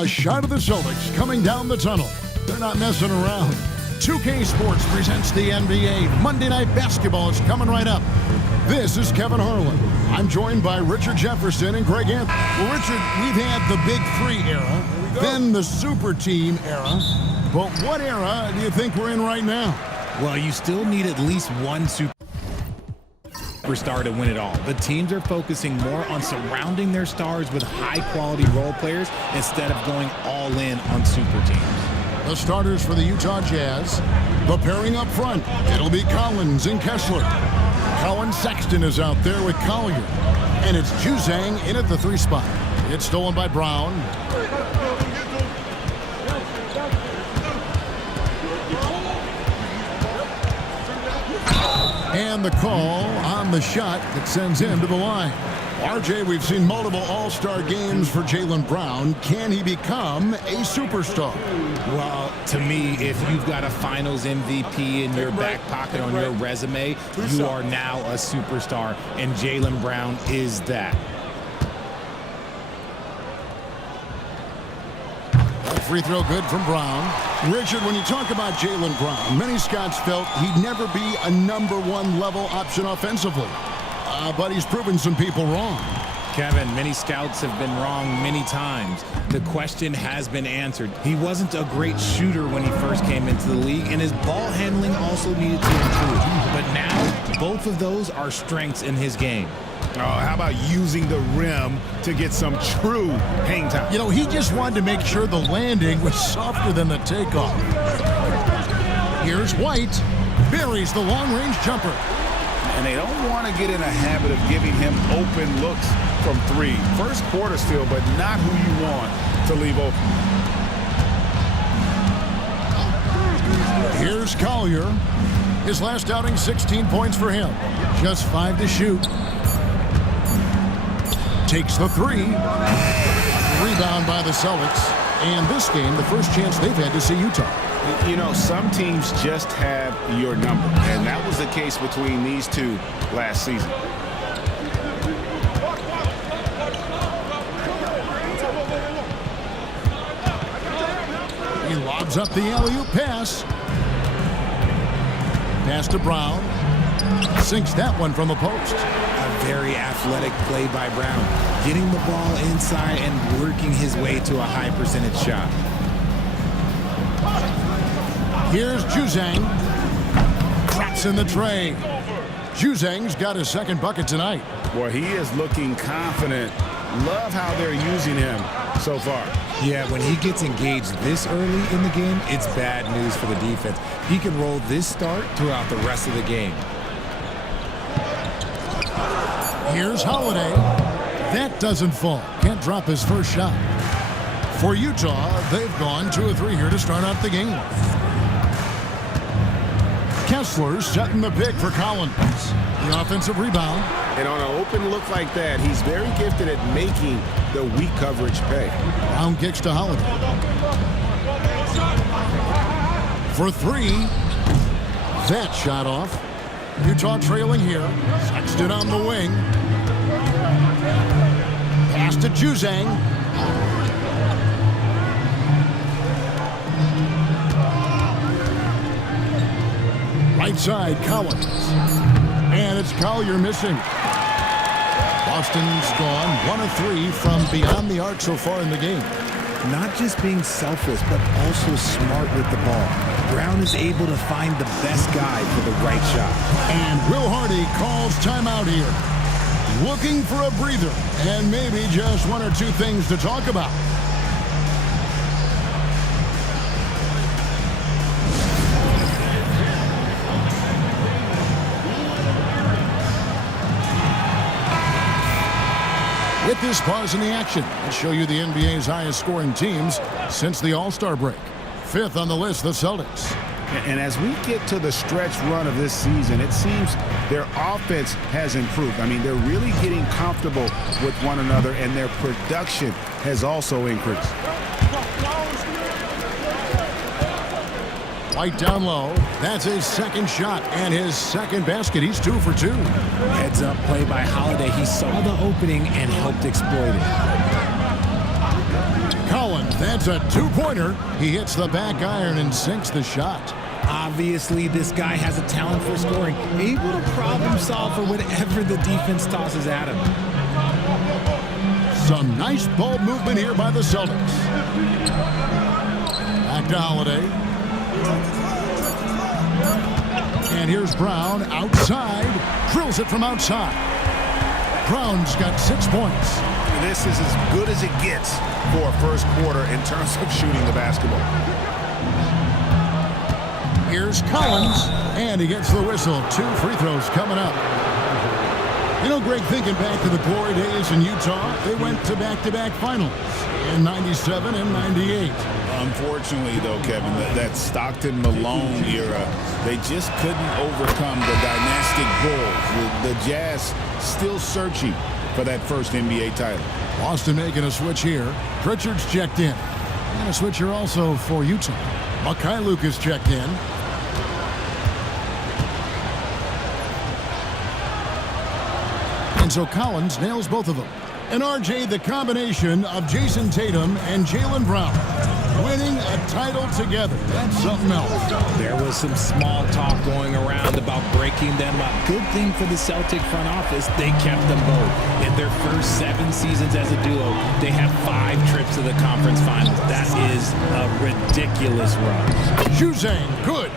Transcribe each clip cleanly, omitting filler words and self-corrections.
A shot of the Celtics coming down the tunnel. They're not messing around. 2K Sports presents the NBA. Monday Night Basketball is coming right up. This is Kevin Harlan. I'm joined by Richard Jefferson and Greg Anthony. Well, Richard, we've had the Big Three era, then the Super Team era. But what era do you think we're in right now? Well, you still need at least one superstar to win it all. The teams are focusing more on surrounding their stars with high-quality role players instead of going all in on super teams. The starters for the Utah Jazz. The pairing up front, it'll be Collins and Kessler. Colin Sexton is out there with Collier. And it's Juzang in at the 3 spot. It's stolen by Brown. And the call on the shot that sends him to the line. RJ, we've seen multiple all-star games for Jaylen Brown. Can he become a superstar? Well, to me, if you've got a finals MVP in your back pocket on your resume, you are now a superstar, and Jaylen Brown is that. Free throw good from Brown. Richard, when you talk about Jaylen Brown, many scouts felt he'd never be a #1 level option offensively. But he's proven some people wrong. Kevin, many scouts have been wrong many times. The question has been answered. He wasn't a great shooter when he first came into the league, and his ball handling also needed to improve. But now, both of those are strengths in his game. Oh, how about using the rim to get some true hang time? You know, he just wanted to make sure the landing was softer than the takeoff. Here's White. Buries the long-range jumper. And they don't want to get in a habit of giving him open looks from 3. First quarter still, but not who you want to leave open. Here's Collier. His last outing, 16 points for him. Just 5 to shoot. Takes the 3. Rebound by the Celtics. And this game, the first chance they've had to see Utah. You know, some teams just have your number, and that was the case between these two last season. He lobs up the alley-oop pass. Pass to Brown. Sinks that one from the post. A very athletic play by Brown, getting the ball inside and working his way to a high percentage shot. Here's Juzang. Drops in the tray. Juzang's got his second bucket tonight. Boy, he is looking confident. Love how they're using him so far. Yeah, when he gets engaged this early in the game, it's bad news for the defense. He can roll this start throughout the rest of the game. Here's Holiday. That doesn't fall. Can't drop his first shot. For Utah, they've gone 2 of 3 here to start out the game. Kessler setting the pick for Collins. The offensive rebound. And on an open look like that, he's very gifted at making the weak coverage pay. Brown kicks to Holiday. For 3. That shot off. Utah trailing here. Sexton on the wing. Pass to Juzang. Right side, Collins. And it's Collier missing. Boston's gone 1 of 3 from beyond the arc so far in the game. Not just being selfless, but also smart with the ball. Brown is able to find the best guy for the right shot. And Will Hardy calls timeout here. Looking for a breather and maybe just 1 or 2 things to talk about. With this pause in the action, let's show you the NBA's highest scoring teams since the All-Star break. 5th on the list, the Celtics. And as we get to the stretch run of this season, it seems their offense has improved. I mean, they're really getting comfortable with one another, and their production has also increased. White down low. That's his second shot and his second basket. He's 2 for 2. Heads up play by Holiday. He saw the opening and helped exploit it. Collins That's a two-pointer. He hits the back iron and sinks the shot. Obviously, this guy has a talent for scoring, able to problem solve for whatever the defense tosses at him. Some nice ball movement here by the Celtics. Back to Holiday. And here's Brown outside. Drills it from outside. Brown's got 6 points. This is as good as it gets for a first quarter in terms of shooting the basketball. Here's Collins, and he gets the whistle. 2 free throws coming up. You know, Greg, thinking back to the glory days in Utah, they went to back-to-back finals in 97 and 98. Unfortunately, though, Kevin, that Stockton-Malone era, they just couldn't overcome the dynastic Bulls. The Jazz still searching for that first NBA title. Boston making a switch here. Pritchard's checked in. And a switch here also for Utah. Mikhailuk is checked in. And so Collins nails both of them. And RJ, the combination of Jason Tatum and Jaylen Brown winning a title together. That's something else. There was some small talk going around about breaking them up. Good thing for the Celtic front office, they kept them both. In their first 7 seasons as a duo, they have 5 trips to the conference finals. That is a ridiculous run. Juzang, good.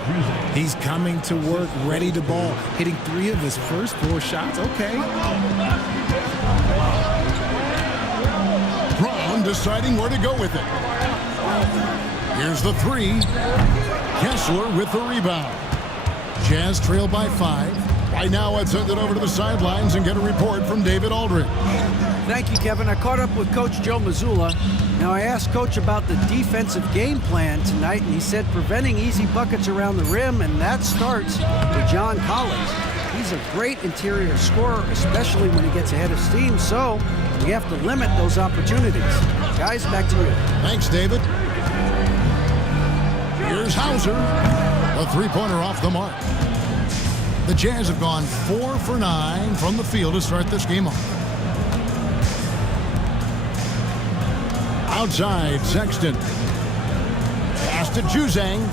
He's coming to work, ready to ball, hitting 3 of his first 4 shots. Okay. Brown deciding where to go with it. Here's the 3. Kessler with the rebound. Jazz trail by 5. Right now, let's send it over to the sidelines and get a report from David Aldridge. Thank you, Kevin. I caught up with Coach Joe Mazzulla. Now, I asked Coach about the defensive game plan tonight, and he said preventing easy buckets around the rim, and that starts with John Collins. He's a great interior scorer, especially when he gets ahead of steam, so we have to limit those opportunities. Guys, back to you. Thanks, David. Here's Hauser. A 3-pointer off the mark. The Jazz have gone 4 for 9 from the field to start this game off. Outside, Sexton. Pass to Juzang.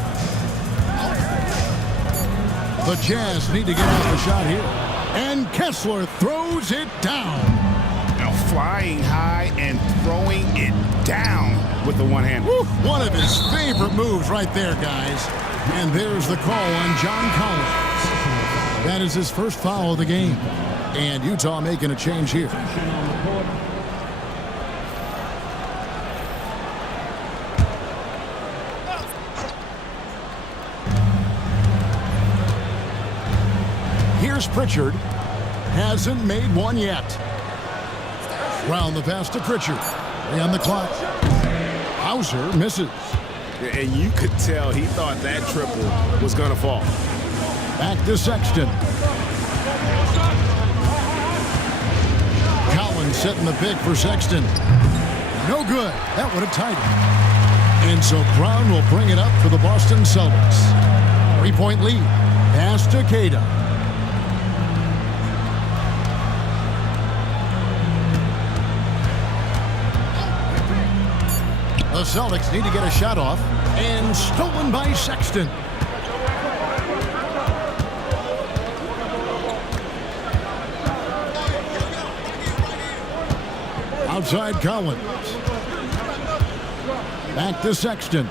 The Jazz need to get off the shot here. And Kessler throws it down. Now flying high and throwing it down with the one hand. Woo, one of his favorite moves right there, guys. And there's the call on John Collins. That is his first foul of the game. And Utah making a change here. Here's Pritchard. Hasn't made one yet. Round the pass to Pritchard. 3 on the clock. Hauser misses. And you could tell he thought that triple was going to fall. Back to Sexton. Collins setting the pick for Sexton. No good. That would have tied it. And so Brown will bring it up for the Boston Celtics. 3-point lead. Pass to Queta. The Celtics need to get a shot off, and stolen by Sexton. Outside Collins. Back to Sexton.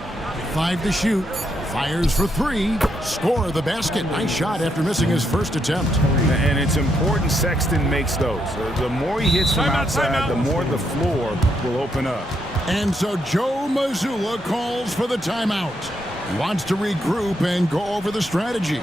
5 to shoot. Fires for 3. Score the basket. Nice shot after missing his first attempt. And it's important Sexton makes those. The more he hits from outside, the more the floor will open up. And so Joe Mazzulla calls for the timeout. He wants to regroup and go over the strategy.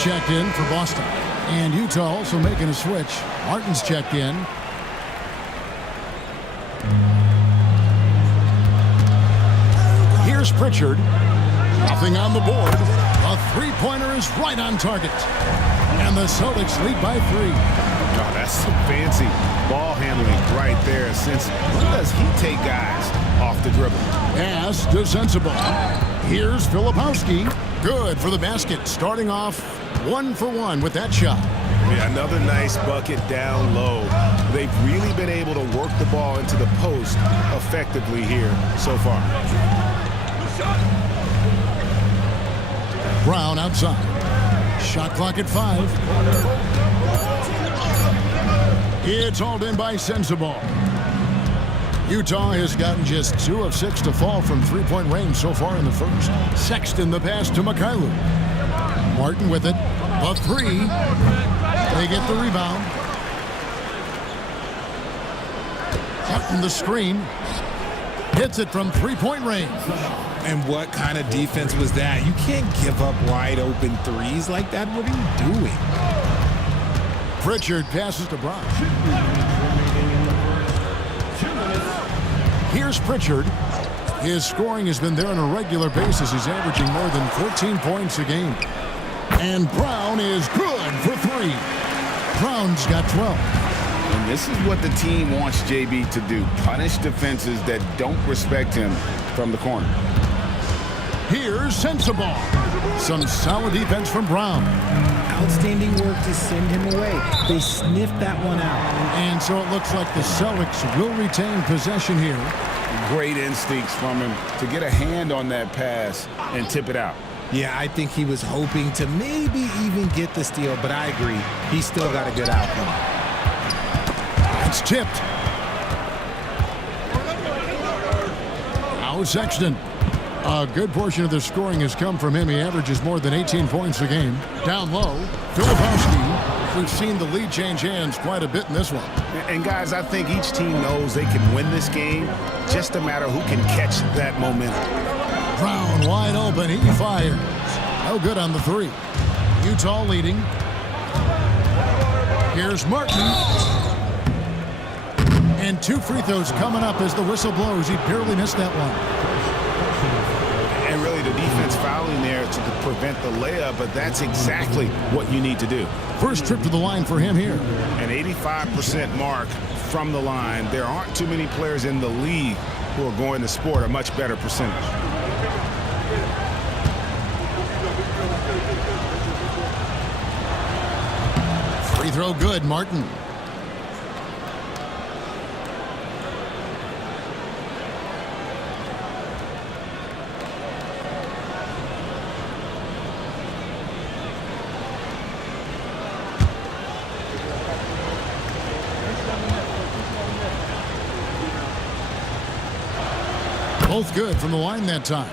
He's checked in for Boston. And Utah also making a switch. Martin's checked in. Here's Pritchard. Nothing on the board. A three-pointer is right on target. And the Celtics lead by 3. Oh, that's some fancy ball handling right there. Since when does he take guys off the dribble? Pass to Sensible. Here's Filipowski. Good for the basket. Starting off 1 for 1 with that shot. Yeah, another nice bucket down low. They've really been able to work the ball into the post effectively here so far. Brown outside. Shot clock at 5. It's hauled in by Sensible. Utah has gotten just 2 of 6 to fall from three-point range so far in the first. Sexton the pass to Mikhailu. Martin with it. A 3. They get the rebound. Hutton the screen. Hits it from three-point range. And what kind of defense was that? You can't give up wide open threes like that. What are you doing? Pritchard passes to Brown. Here's Pritchard. His scoring has been there on a regular basis. He's averaging more than 14 points a game. And Brown is good for 3. Brown's got 12. And this is what the team wants JB to do. Punish defenses that don't respect him from the corner. Here's Sensible. Some solid defense from Brown. Outstanding work to send him away. They sniffed that one out. And so it looks like the Celtics will retain possession here. Great instincts from him to get a hand on that pass and tip it out. Yeah, I think he was hoping to maybe even get the steal, but I agree. He still got a good outcome. It's tipped. Now Sexton. A good portion of the scoring has come from him. He averages more than 18 points a game. Down low, Filipowski. We've seen the lead change hands quite a bit in this one. And guys, I think each team knows they can win this game. Just a matter who can catch that momentum. Brown wide open. He fires. No good on the 3. Utah leading. Here's Martin. And 2 free throws coming up as the whistle blows. He barely missed that one. And really the defense fouling there to prevent the layup, but that's exactly what you need to do. First trip to the line for him here. An 85% mark from the line. There aren't too many players in the league who are going to sport a much better percentage. Free throw good, Martin. Both good from the line that time.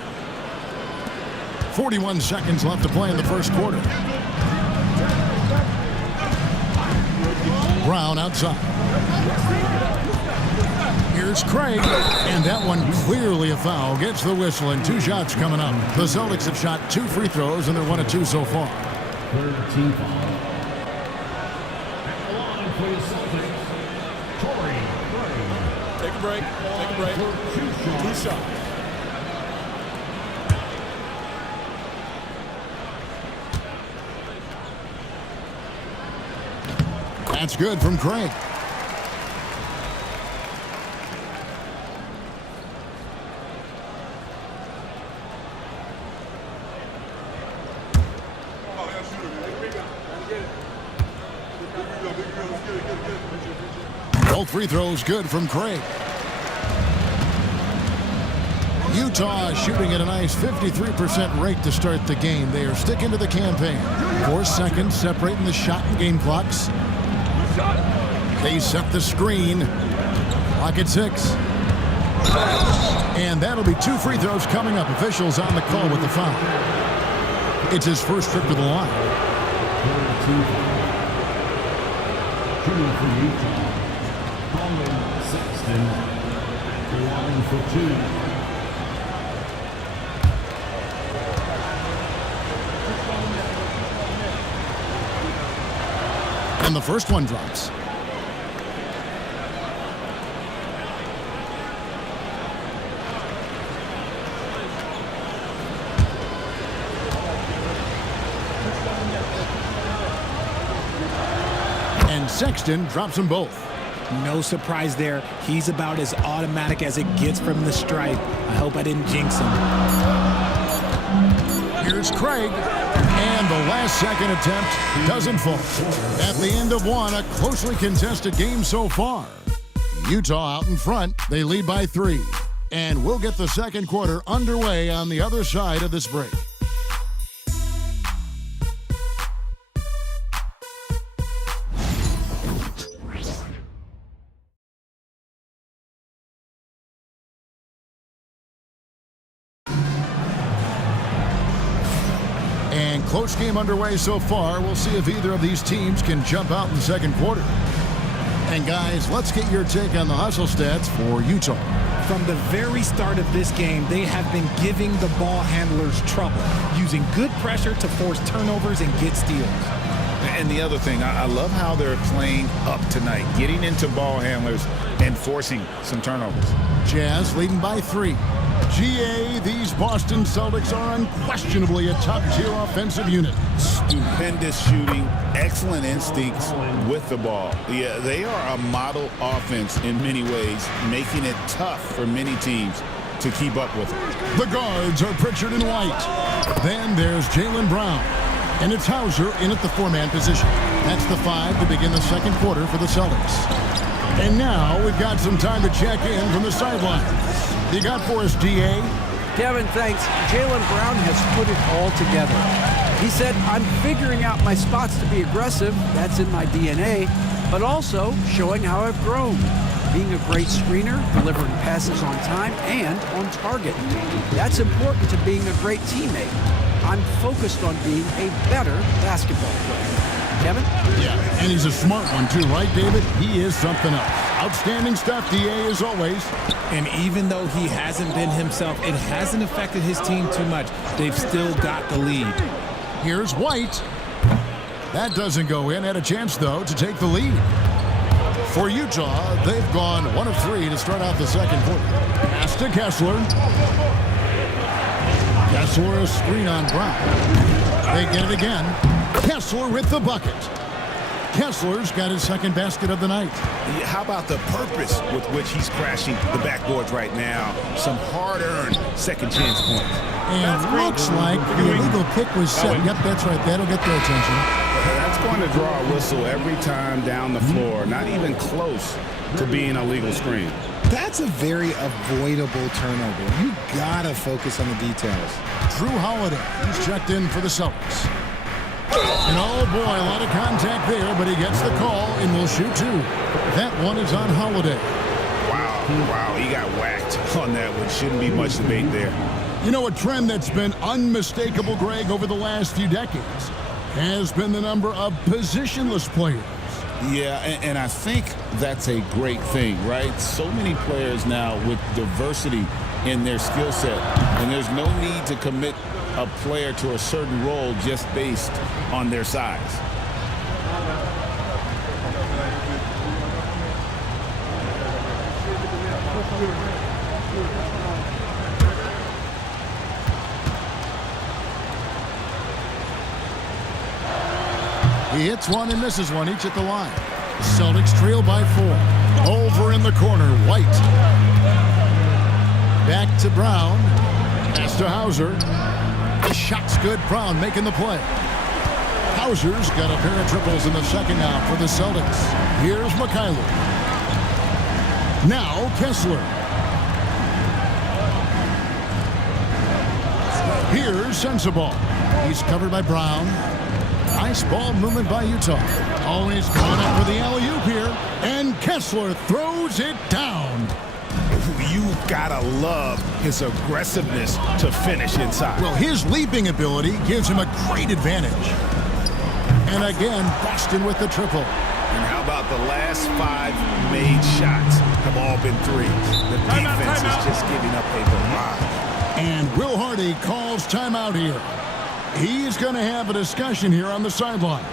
41 seconds left to play in the first quarter. Brown outside. Here's Craig, and that one clearly a foul. Gets the whistle, and 2 shots coming up. The Celtics have shot 2 free throws, and they're 1 of 2 so far. Third team foul. At the line for the Celtics, Torrey. Take a break. Take a break. 2 shots. That's good from Craig. Both free throws good from Craig. Utah shooting at a nice 53% rate to start the game. They are sticking to the campaign. 4 seconds separating the shot and game clocks. They set the screen. Clock at 6. And that'll be 2 free throws coming up. Officials on the call with the foul. It's his first trip to the line. Shooting for Utah. Colin Sexton at the line for 2. And the first one drops. And Sexton drops them both. No surprise there. He's about as automatic as it gets from the stripe. I hope I didn't jinx him. Here's Craig. And the last second attempt doesn't fall. At the end of one, a closely contested game so far. Utah out in front. They lead by 3. And we'll get the second quarter underway on the other side of this break. And close game underway so far. We'll see if either of these teams can jump out in the second quarter. And guys, let's get your take on the hustle stats for Utah. From the very start of this game, they have been giving the ball handlers trouble, using good pressure to force turnovers and get steals. And the other thing, I love how they're playing up tonight, getting into ball handlers and forcing some turnovers. Jazz leading by 3. GA, these Boston Celtics are unquestionably a top-tier offensive unit. Stupendous shooting, excellent instincts with the ball. Yeah, they are a model offense in many ways, making it tough for many teams to keep up with it. The guards are Pritchard and White. Then there's Jaylen Brown. And it's Hauser in at the 4-man position. That's the 5 to begin the second quarter for the Celtics. And now we've got some time to check in from the sideline. You got for us, DA? Kevin, thanks. Jaylen Brown has put it all together. He said, I'm figuring out my spots to be aggressive. That's in my DNA. But also showing how I've grown. Being a great screener, delivering passes on time, and on target. That's important to being a great teammate. I'm focused on being a better basketball player. Kevin? Yeah, and he's a smart one too, right, David? He is something else. Outstanding stuff, DA, as always. And even though he hasn't been himself, it hasn't affected his team too much. They've still got the lead. Here's White. That doesn't go in. Had a chance, though, to take the lead. For Utah, they've gone 1 of 3 to start out the second quarter. Pass to Kessler. Kessler, a screen on Brown. They get it again. Kessler with the bucket. Kessler's got his second basket of the night. How about the purpose with which he's crashing the backboards right now? Some hard-earned second chance points. And looks like the illegal kick was set. Yep, that's right. That'll get their attention. That's going to draw a whistle every time down the floor. Not even close to being a legal screen. That's a very avoidable turnover. You gotta focus on the details. Drew Holiday, he's checked in for the Celtics. And oh boy, a lot of contact there, but he gets the call and will shoot 2. That one is on Holiday. Wow, he got whacked on that one. Shouldn't be much debate there. You know, a trend that's been unmistakable, Greg, over the last few decades has been the number of positionless players. Yeah, and I think that's a great thing, right? So many players now with diversity in their skill set, and there's no need to commit a player to a certain role just based on their size. He hits one and misses one, each at the line. Celtics trail by 4. Over in the corner, White. Back to Brown. Pass to Hauser. The shot's good. Brown making the play. Hauser's got a pair of triples in the second half for the Celtics. Here's Mikhailov. Now Kessler. Here's Sensabaugh. He's covered by Brown. Nice ball movement by Utah. Always going up for the alley-oop here. And Kessler throws it down. You've got to love his aggressiveness to finish inside. Well, his leaping ability gives him a great advantage. And again, Boston with the triple. And how about the last 5 made shots have all been threes? The defense is just giving up a barrage. And Will Hardy calls timeout here. He's going to have a discussion here on the sideline.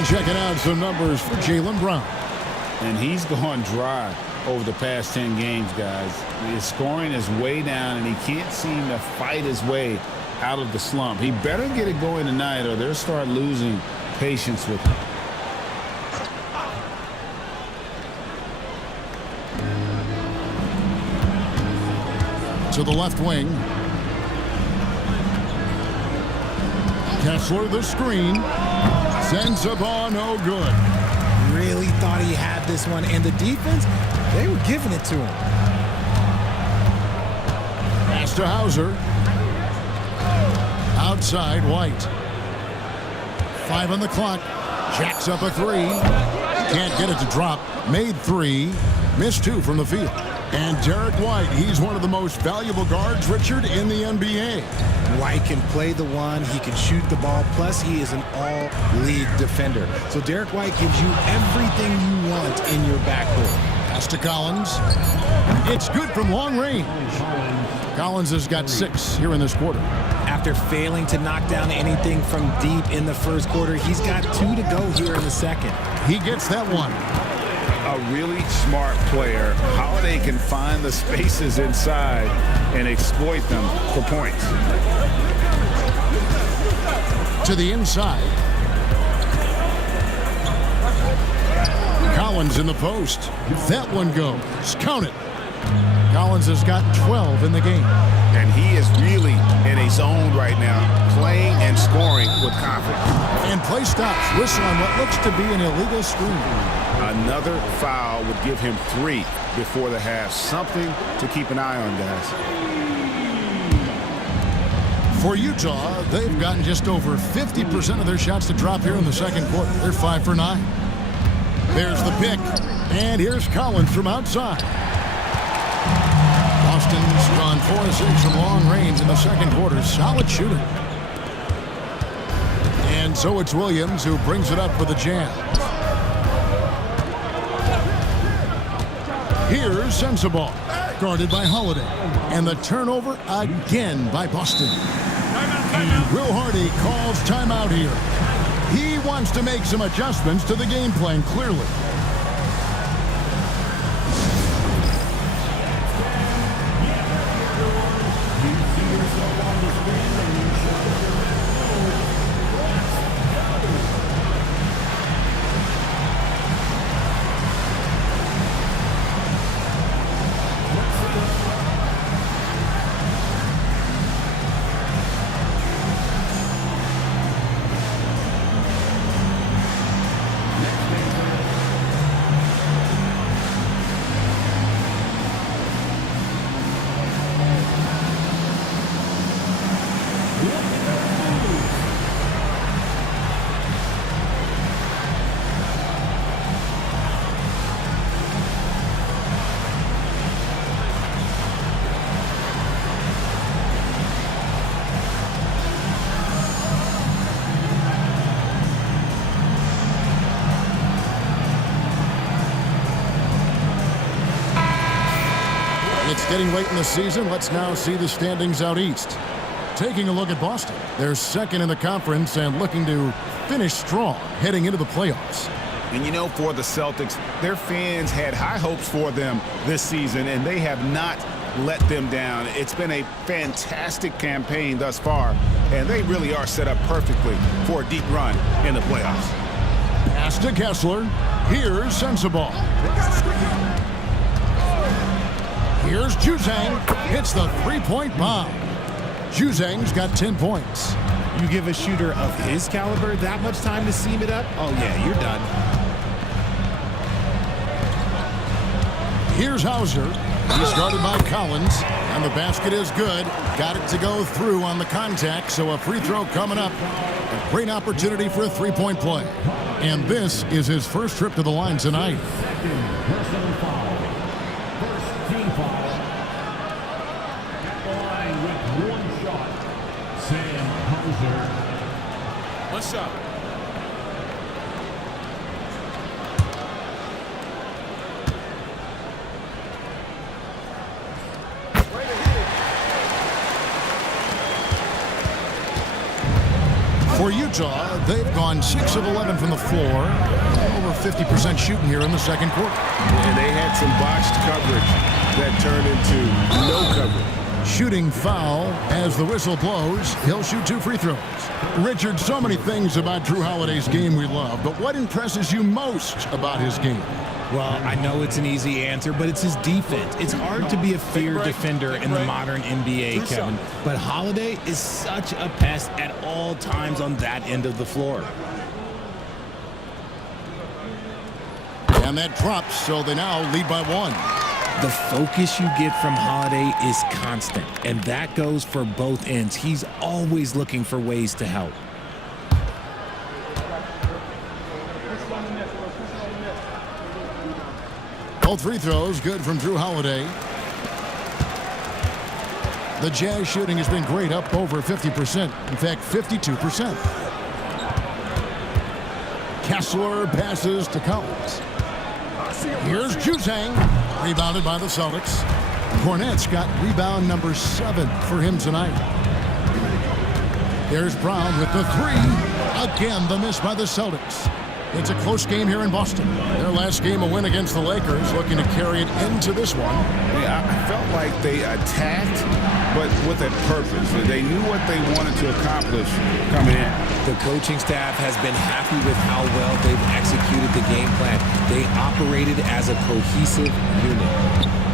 And checking out some numbers for Jaylen Brown. And he's gone dry over the past 10 games, guys. His scoring is way down, and he can't seem to fight his way out of the slump. He better get it going tonight, or they'll start losing patience with him. To the left wing. Kessler the screen. Sends the ball no good. Really thought he had this one, and the defense, they were giving it to him. Pass to Hauser. Outside, White. 5 on the clock. Jacks up a 3. Can't get it to drop. Made 3. Missed 2 from the field. And Derek White, he's one of the most valuable guards, Richard, in the NBA. White can play the one, he can shoot the ball, plus he is an all-league defender. So Derek White gives you everything you want in your backcourt. Pass to Collins. It's good from long range. Collins has got 6 here in this quarter. After failing to knock down anything from deep in the first quarter, he's got 2 to go here in the second. He gets that one. A really smart player. Holiday can find the spaces inside and exploit them for points. To the inside. Collins in the post. That one goes. Count it. Collins has got 12 in the game. And he is really in a zone right now, playing and scoring with confidence. And play stops. Whistle on what looks to be an illegal screen. Another foul would give him 3 before the half. Something to keep an eye on, guys. For Utah, they've gotten just over 50% of their shots to drop here in the second quarter. They're 5 for 9. There's the pick. And here's Collins from outside. Boston's gone 4 of 6 from long range in the second quarter. Solid shooting. And so it's Williams who brings it up for the Jazz. Here's Sensabaugh, guarded by Holiday. And the turnover again by Boston. And Will Hardy calls timeout here. He wants to make some adjustments to the game plan, clearly. It's getting late in the season. Let's now see the standings out east. Taking a look at Boston. They're second in the conference and looking to finish strong heading into the playoffs. And you know, for the Celtics, their fans had high hopes for them this season, and they have not let them down. It's been a fantastic campaign thus far, and they really are set up perfectly for a deep run in the playoffs. Pass to Kessler. Here's Sensabaugh. Here's Juzang. Hits the three-point bomb. Juzang's got 10 points. You give a shooter of his caliber that much time to seam it up? Oh, yeah, you're done. Here's Hauser. He's guarded by Collins, and the basket is good. Got it to go through on the contact, so a free throw coming up. A great opportunity for a three-point play. And this is his first trip to the line tonight. Personal foul. First team foul. At the line with one shot. Sam Hauser. One shot. For Utah, they've gone 6 of 11 from the floor. Over 50% shooting here in the second quarter. And they had some botched coverage that turned into no coverage. Shooting foul as the whistle blows. He'll shoot 2 free throws. Richard, so many things about Drew Holiday's game we love, but what impresses you most about his game? Well, I know it's an easy answer, but it's his defense. It's hard to be a feared defender in the modern NBA, Kevin. But Holiday is such a pest at all times on that end of the floor. And that drops, so they now lead by 1. The focus you get from Holiday is constant, and that goes for both ends. He's always looking for ways to help. Both free throws good from Drew Holiday. The Jazz shooting has been great, up over 50%. In fact, 52%. Kessler passes to Collins. Here's Juzang, rebounded by the Celtics. Cornette's got rebound number 7 for him tonight. There's Brown with the 3. Again, the miss by the Celtics. It's a close game here in Boston. Their last game, a win against the Lakers, looking to carry it into this one. Yeah, I felt like they attacked, but with a purpose. They knew what they wanted to accomplish coming in. The coaching staff has been happy with how well they've executed the game plan. They operated as a cohesive unit.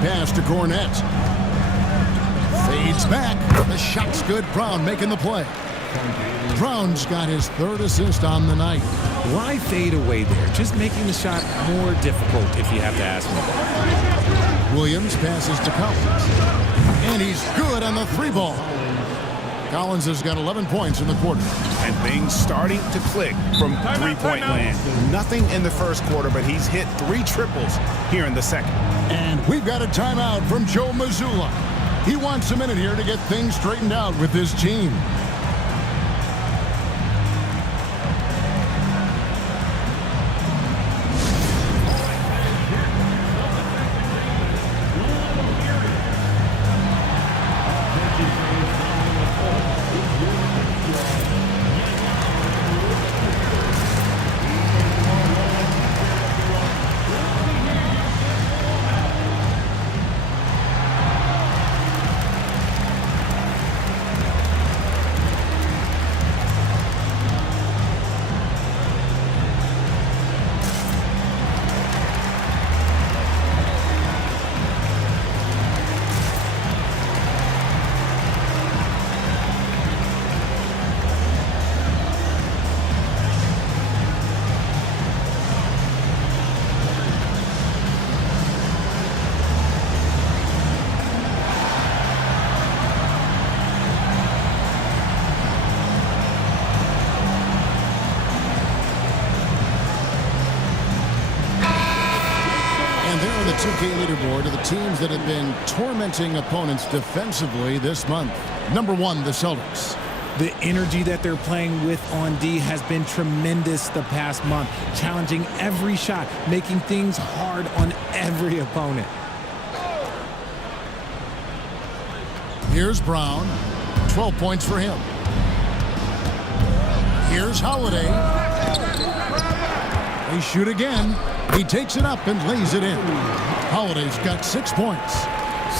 Pass to Cornette. Fades back. The shot's good. Brown making the play. Brown's got his 3rd assist on the night. Why fade away there? Just making the shot more difficult, if you have to ask me. Williams passes to Collins. And he's good on the 3-ball. Collins has got 11 points in the quarter. And things starting to click from three-point land. Nothing in the first quarter, but he's hit 3 triples here in the second. And we've got a timeout from Joe Mazzulla. He wants a minute here to get things straightened out with his team. The 2K leaderboard of the teams that have been tormenting opponents defensively this month. Number 1, the Celtics. The energy that they're playing with on D has been tremendous the past month, challenging every shot, making things hard on every opponent. Here's Brown. 12 points for him. Here's Holiday. They shoot again. He takes it up and lays it in. Holiday's got 6 points.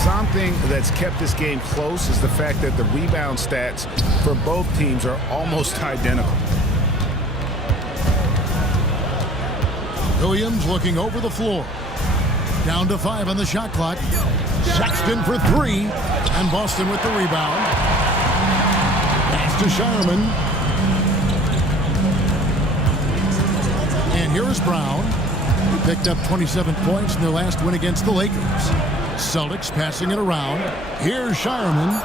Something that's kept this game close is the fact that the rebound stats for both teams are almost identical. Williams looking over the floor. Down to 5 on the shot clock. Sexton for 3. And Boston with the rebound. Pass to Shireman. And here is Brown. He picked up 27 points in their last win against the Lakers. Celtics passing it around. Here's Shireman.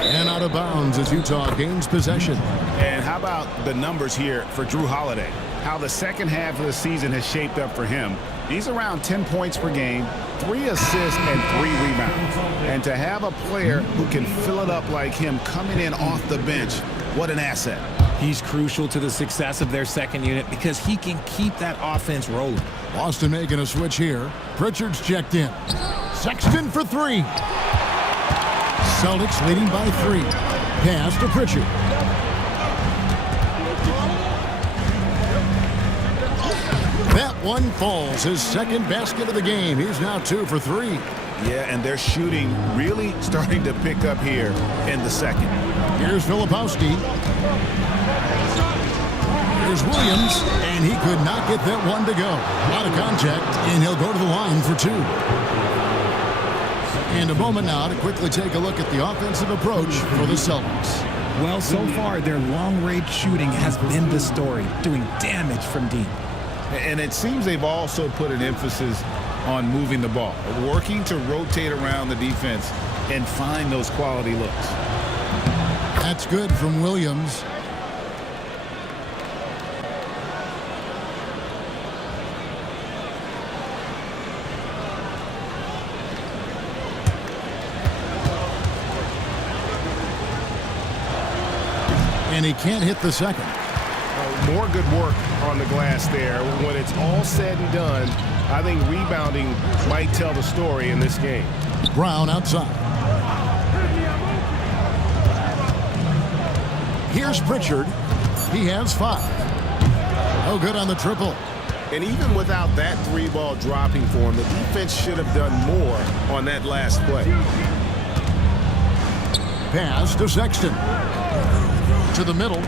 And out of bounds as Utah gains possession. And how about the numbers here for Drew Holiday? How the second half of the season has shaped up for him. He's around 10 points per game, 3 assists and 3 rebounds. And to have a player who can fill it up like him coming in off the bench, what an asset. He's crucial to the success of their second unit because he can keep that offense rolling. Boston making a switch here. Pritchard's checked in. Sexton for 3. Celtics leading by 3. Pass to Pritchard. That one falls. His second basket of the game. He's now 2 for 3. Yeah, and their shooting really starting to pick up here in the second. Here's Filipowski. Here's Williams, and he could not get that one to go. A lot of contact, and he'll go to the line for 2. And a moment now to quickly take a look at the offensive approach for the Celtics. Well, so far, their long-range shooting has been the story, doing damage from deep. And it seems they've also put an emphasis on moving the ball, working to rotate around the defense and find those quality looks. That's good from Williams. And he can't hit the second. More good work on the glass there. When it's all said and done, I think rebounding might tell the story in this game. Brown outside. Here's Pritchard. He has 5. Oh, good on the triple. And even without that 3-ball dropping for him, the defense should have done more on that last play. Pass to Sexton. To the middle.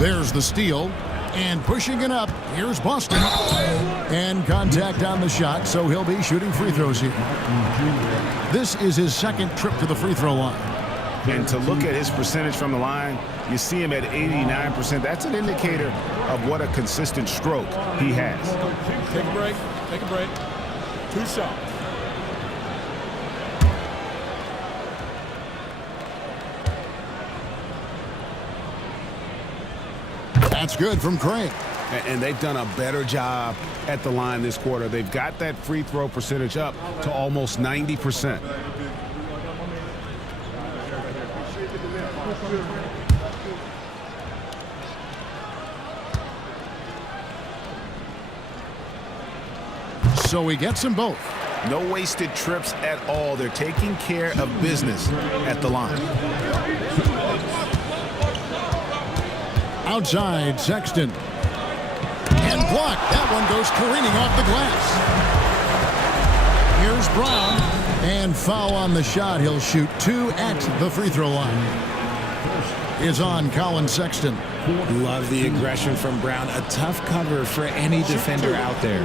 There's the steal. And pushing it up, here's Boston. And contact on the shot, so he'll be shooting free throws here. This is his second trip to the free throw line. And to look at his percentage from the line, you see him at 89%. That's an indicator of what a consistent stroke he has. Take a break. Take a break. 2 shots. That's good from Craig. And they've done a better job at the line this quarter. They've got that free throw percentage up to almost 90%. So he gets them both. No wasted trips at all. They're taking care of business at the line. Outside, Sexton. And blocked. That one goes careening off the glass. Here's Brown. And foul on the shot. He'll shoot 2 at the free throw line. Is on Colin Sexton. Love the aggression from Brown. A tough cover for any defender out there.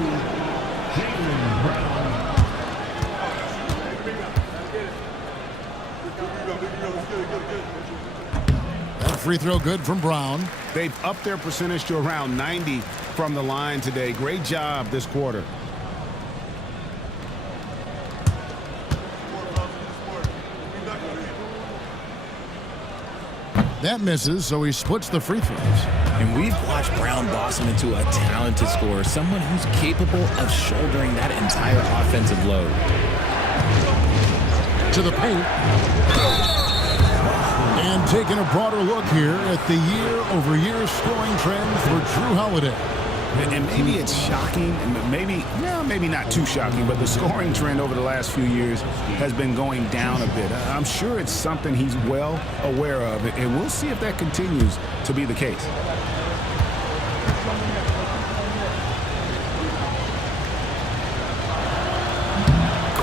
That free throw good from Brown. They've upped their percentage to around 90 from the line today. Great job this quarter. That misses, so he splits the free throws. And we've watched Brown blossom into a talented scorer, someone who's capable of shouldering that entire offensive load. To the paint. And taking a broader look here at the year-over-year scoring trend for Drew Holiday. And maybe it's shocking, and maybe not too shocking, but the scoring trend over the last few years has been going down a bit. I'm sure it's something he's well aware of, and we'll see if that continues to be the case.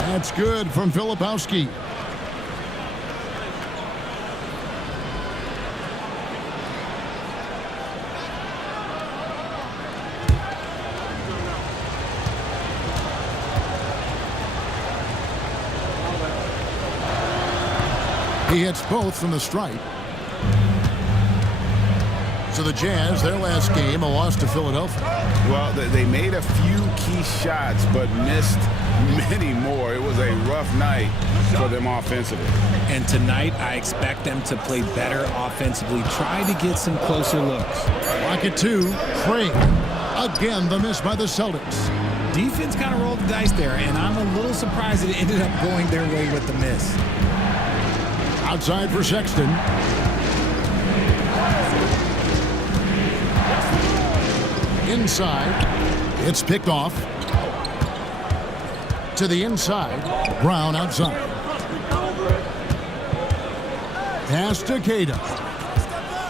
That's good from Filipowski. He hits both from the stripe. So the Jazz, their last game, a loss to Philadelphia. Well, they made a few key shots, but missed many more. It was a rough night for them offensively. And tonight, I expect them to play better offensively. Try to get some closer looks. Pocket 2, Craig. Again, the miss by the Celtics. Defense kind of rolled the dice there, and I'm a little surprised it ended up going their way with the miss. Outside for Sexton. Inside. It's picked off. To the inside. Brown outside. Pass to Cada.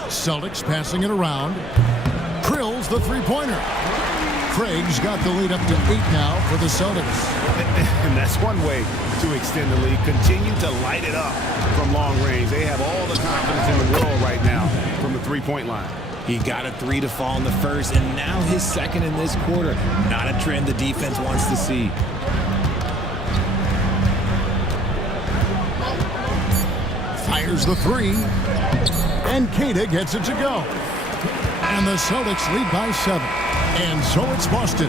Celtics passing it around. Drills the three-pointer. Craig's got the lead up to 8 now for the Celtics. And that's one way to extend the lead. Continue to light it up from long range. They have all the confidence in the world right now from the three-point line. He got a 3 to fall in the first, and now his second in this quarter. Not a trend the defense wants to see. Fires the 3. And Cada gets it to go. And the Celtics lead by 7. And so it's Boston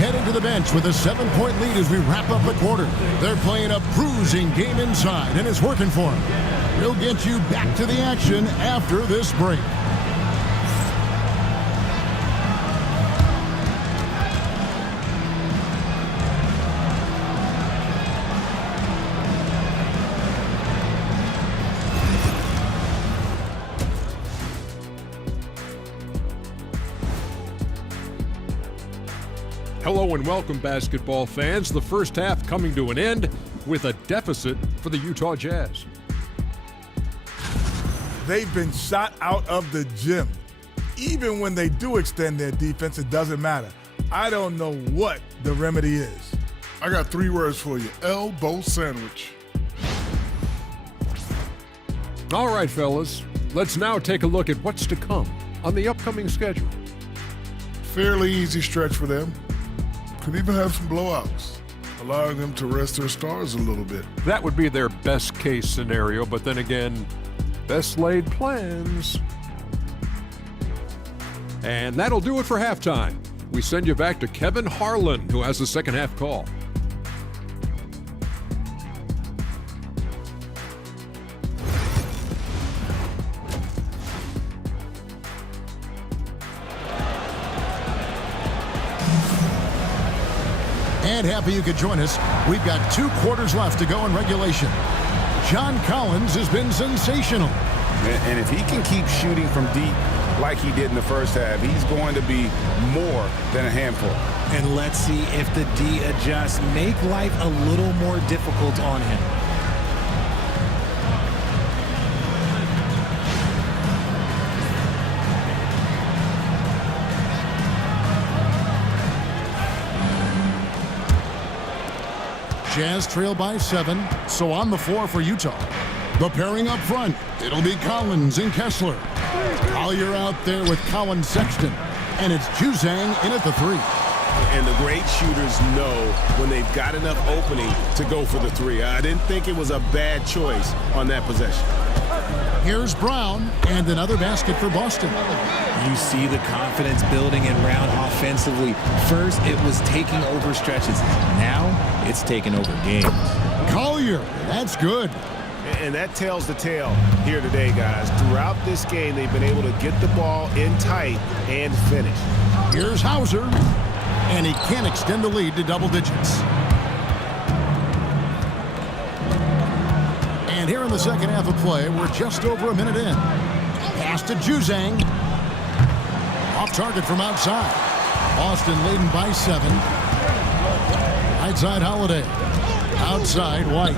heading to the bench with a 7-point lead as we wrap up the quarter. They're playing a bruising game inside, and it's working for them. We'll get you back to the action after this break. Hello and welcome, basketball fans. The first half coming to an end with a deficit for the Utah Jazz. They've been shot out of the gym. Even when they do extend their defense, it doesn't matter. I don't know what the remedy is. I got 3 words for you. Elbow sandwich. All right, fellas, let's now take a look at what's to come on the upcoming schedule. Fairly easy stretch for them. Could even have some blowouts, allowing them to rest their stars a little bit. That would be their best case scenario, but then again, best laid plans. And that'll do it for halftime. We send you back to Kevin Harlan, who has the second half call. And happy you could join us. We've got 2 quarters left to go in regulation. John Collins has been sensational. And if he can keep shooting from deep like he did in the first half, he's going to be more than a handful. And let's see if the D adjusts, make life a little more difficult on him. Jazz trail by 7, so on the floor for Utah. The pairing up front, it'll be Collins and Kessler. Collier out there with Colin Sexton, and it's Juzang in at the 3. And the great shooters know when they've got enough opening to go for the 3. I didn't think it was a bad choice on that possession. Here's Brown, and another basket for Boston. You see the confidence building in Brown offensively. First, it was taking over stretches. Now, it's taking over games. Collier, that's good. And that tells the tale here today, guys. Throughout this game, they've been able to get the ball in tight and finish. Here's Hauser, and he can't extend the lead to double digits. And here in the second half of play, we're just over a minute in. Pass to Juzang. Off target from outside. Boston leading by 7. Right side Holiday. Outside White.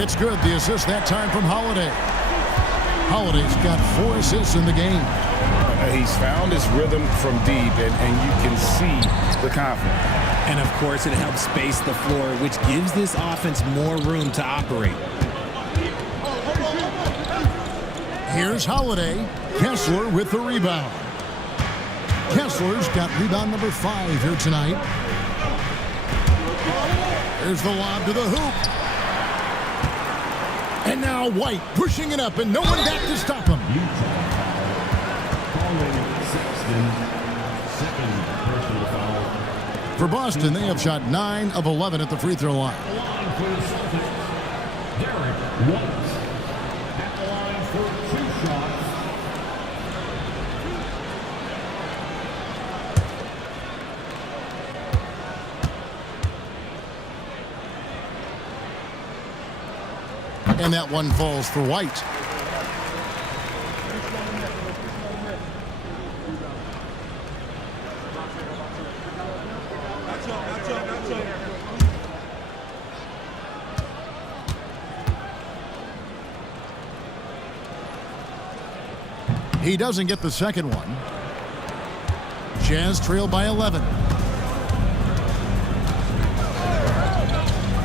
It's good. The assist that time from Holiday. Holiday's got 4 assists in the game. He's found his rhythm from deep, and you can see the confidence. And of course, it helps space the floor, which gives this offense more room to operate. Here's Holiday. Kessler with the rebound. Kessler's got rebound number 5 here tonight. There's the lob to the hoop. And now White pushing it up, and no one back to stop him. For Boston, they have shot 9 of 11 at the free throw line. And that one falls for White. He doesn't get the second one. Jazz trail by 11.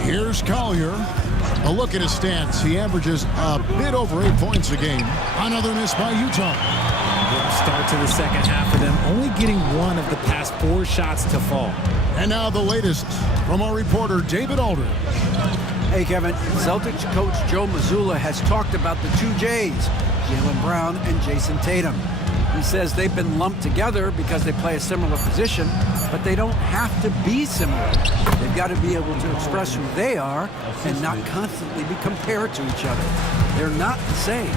Here's Collier. A look at his stats. He averages a bit over 8 points a game. Another miss by Utah. Good start to the second half for them, only getting one of the past 4 shots to fall. And now the latest from our reporter, David Aldridge. Hey, Kevin. Celtics coach Joe Mazzulla has talked about the 2 J's, Jaylen Brown and Jason Tatum. He says they've been lumped together because they play a similar position, but they don't have to be similar. They've got to be able to express who they are and not constantly be compared to each other. They're not the same.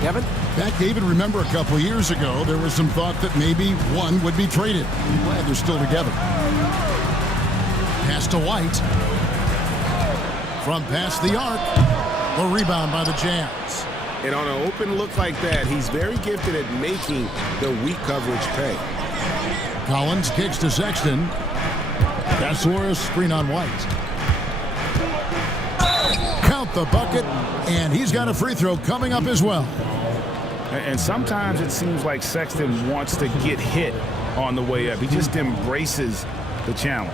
Kevin? Back, David, remember a couple years ago, there was some thought that maybe one would be traded. I'm glad they're still together. Pass to White. From past the arc. The rebound by the Jazz. And on an open look like that, he's very gifted at making the weak coverage pay. Collins kicks to Sexton. Kessler screen on White. Count the bucket, and he's got a free throw coming up as well. And sometimes it seems like Sexton wants to get hit on the way up. He just embraces the challenge.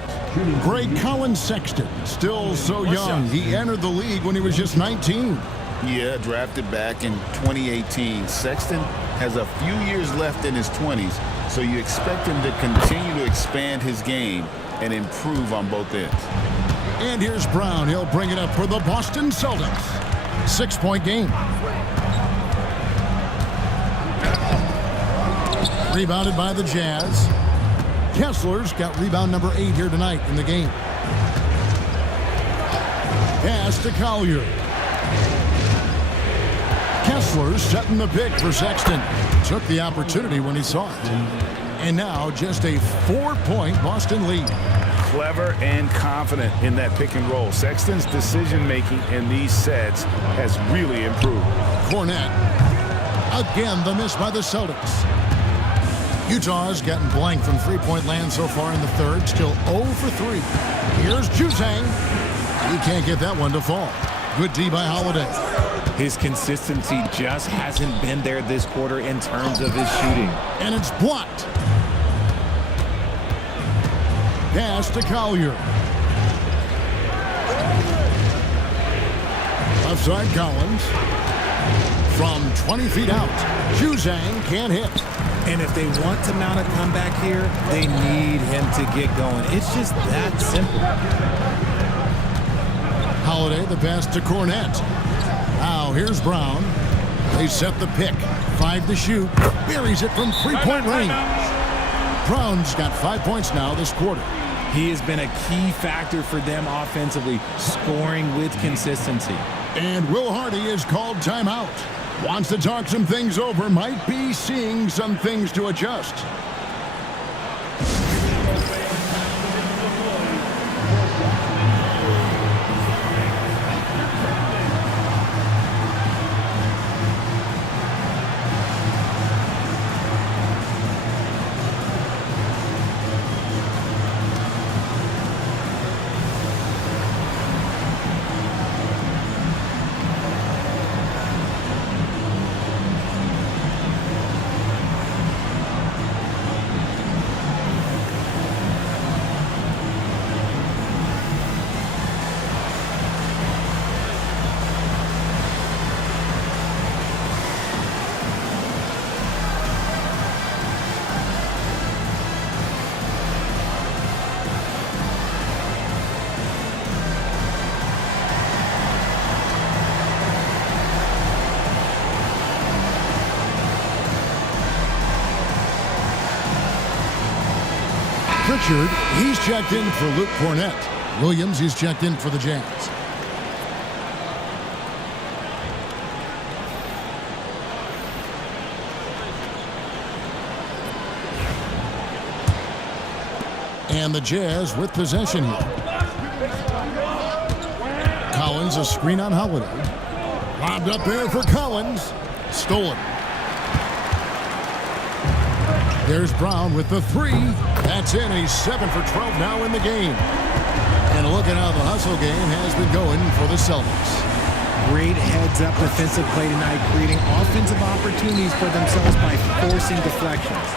Great Colin Sexton, still so young. He entered the league when he was just 19. Yeah, drafted back in 2018. Sexton has a few years left in his 20s, so you expect him to continue to expand his game and improve on both ends. And here's Brown. He'll bring it up for the Boston Celtics. 6-point game. Rebounded by the Jazz. Kessler's got rebound number 8 here tonight in the game. Pass to Collier. Kessler setting the pick for Sexton. Took the opportunity when he saw it. And now just a 4-point Boston lead. Clever and confident in that pick and roll. Sexton's decision-making in these sets has really improved. Cornette. Again, the miss by the Celtics. Utah's gotten blank from three-point land so far in the third. Still 0 for 3. Here's Jutang. He can't get that one to fall. Good D by Holiday. His consistency just hasn't been there this quarter in terms of his shooting. And it's blocked. Pass to Collier. Left side Collins. From 20 feet out. Jutang can't hit. And if they want to mount a comeback here, they need him to get going. It's just that simple. Holiday, the pass to Cornette. Now here's Brown. They set the pick. 5 to shoot. Buries it from 3-point range. Brown's got 5 points now this quarter. He has been a key factor for them offensively, scoring with consistency. And Will Hardy is called timeout. Wants to talk some things over. Might be seeing some things to adjust. Pritchard, he's checked in for Luke Cornette. Williams, he's checked in for the Jazz. And the Jazz with possession here. Collins, a screen on Holiday. Lobbed up there for Collins. Stolen. There's Brown with the 3. That's in. He's 7 for 12 now in the game. And look at how the hustle game has been going for the Celtics. Great heads-up defensive play tonight, creating offensive opportunities for themselves by forcing deflections.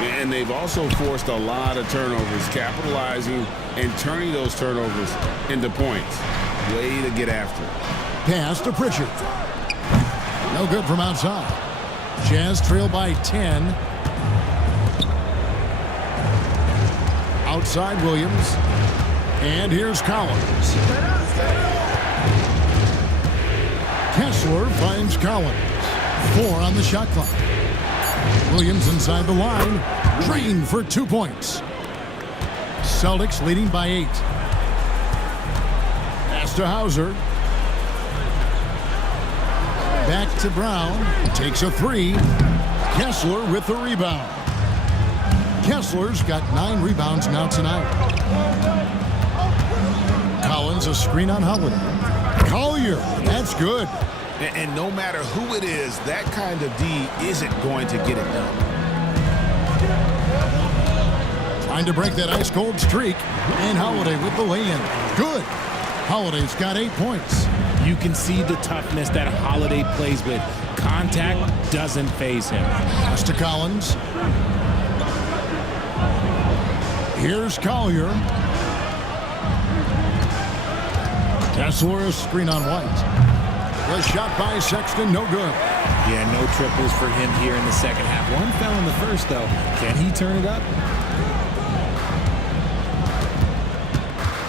And they've also forced a lot of turnovers, capitalizing and turning those turnovers into points. Way to get after it. Pass to Pritchard. No good from outside. Jazz trail by 10. Outside Williams. And here's Collins. Kessler finds Collins. 4 on the shot clock. Williams inside the line. Drained for 2 points. Celtics leading by 8. Pass to Hauser. Back to Brown. Takes a 3. Kessler with the rebound. Kessler's got 9 rebounds now tonight. Collins a screen on Howard. Collier. That's good. And no matter who it is, that kind of D isn't going to get it done. Trying to break that ice-cold streak. And Holiday with the lay-in. Good. Holiday's got 8 points. You can see the toughness that Holiday plays with. Contact doesn't faze him. Pass to Collins. Here's Collier. Kessler a screen on White. The shot by Sexton, no good. Yeah, no triples for him here in the second half. One fell in the first, though. Can he turn it up?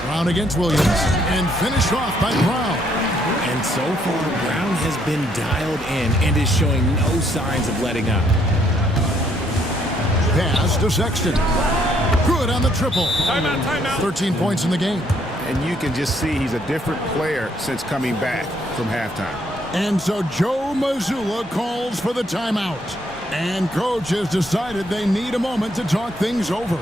Brown against Williams. And finished off by Brown. And so far, Brown has been dialed in and is showing no signs of letting up. Pass to Sexton. Good on the triple. Timeout, timeout. 13 points in the game. And you can just see he's a different player since coming back from halftime. And so Joe Mazzulla calls for the timeout. And coach has decided they need a moment to talk things over.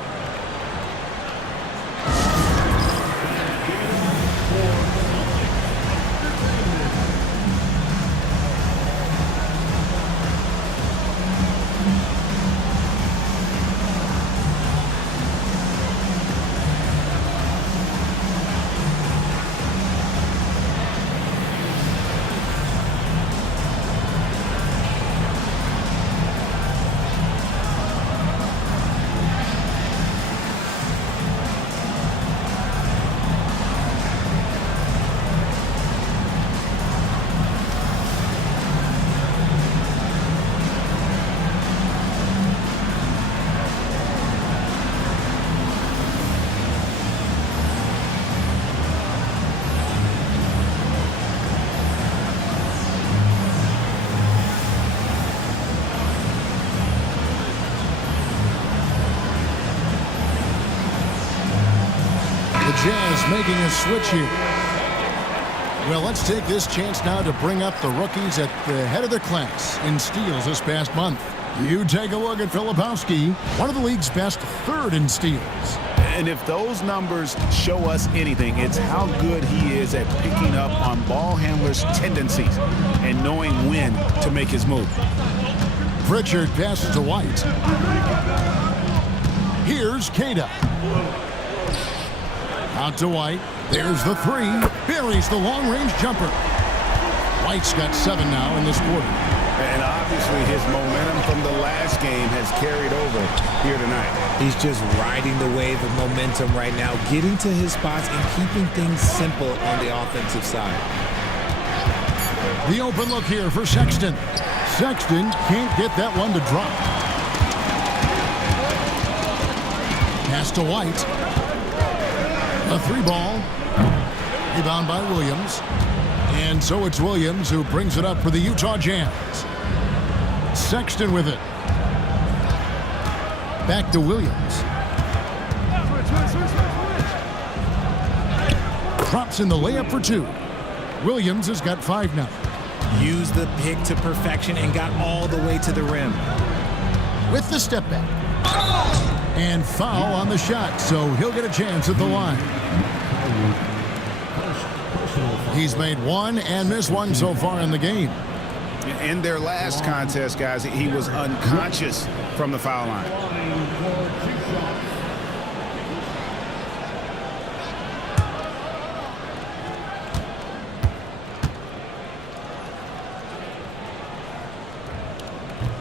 Jazz making a switch here. Well, let's take this chance now to bring up the rookies at the head of their class in steals this past month. You take a look at Filipowski, one of the league's best, 3rd in steals. And if those numbers show us anything, it's how good he is at picking up on ball handlers' tendencies and knowing when to make his move. Pritchard passes to White. Here's Cada. Out to White. There's the 3. Buries the long-range jumper. White's got 7 now in this quarter. And obviously his momentum from the last game has carried over here tonight. He's just riding the wave of momentum right now, getting to his spots and keeping things simple on the offensive side. The open look here for Sexton. Sexton can't get that one to drop. Pass to White. A 3 ball. Rebound by Williams. And so it's Williams who brings it up for the Utah Jazz. Sexton with it. Back to Williams. Drops in the layup for 2. Williams has got 5 now. Used the pick to perfection and got all the way to the rim. With the step back. And foul on the shot, so he'll get a chance at the line. He's made 1 and missed 1 so far in the game. In their last contest, guys, he was unconscious from the foul line.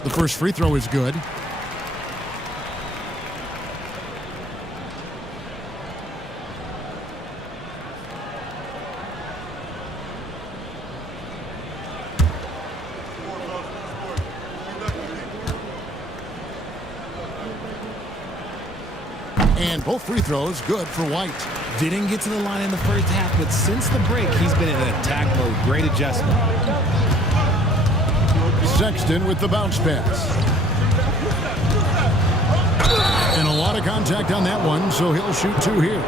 The first free throw is good. And both free throws good for White. Didn't get to the line in the first half, but since the break, he's been in attack mode. Great adjustment. Sexton with the bounce pass. And a lot of contact on that one, so he'll shoot 2 here.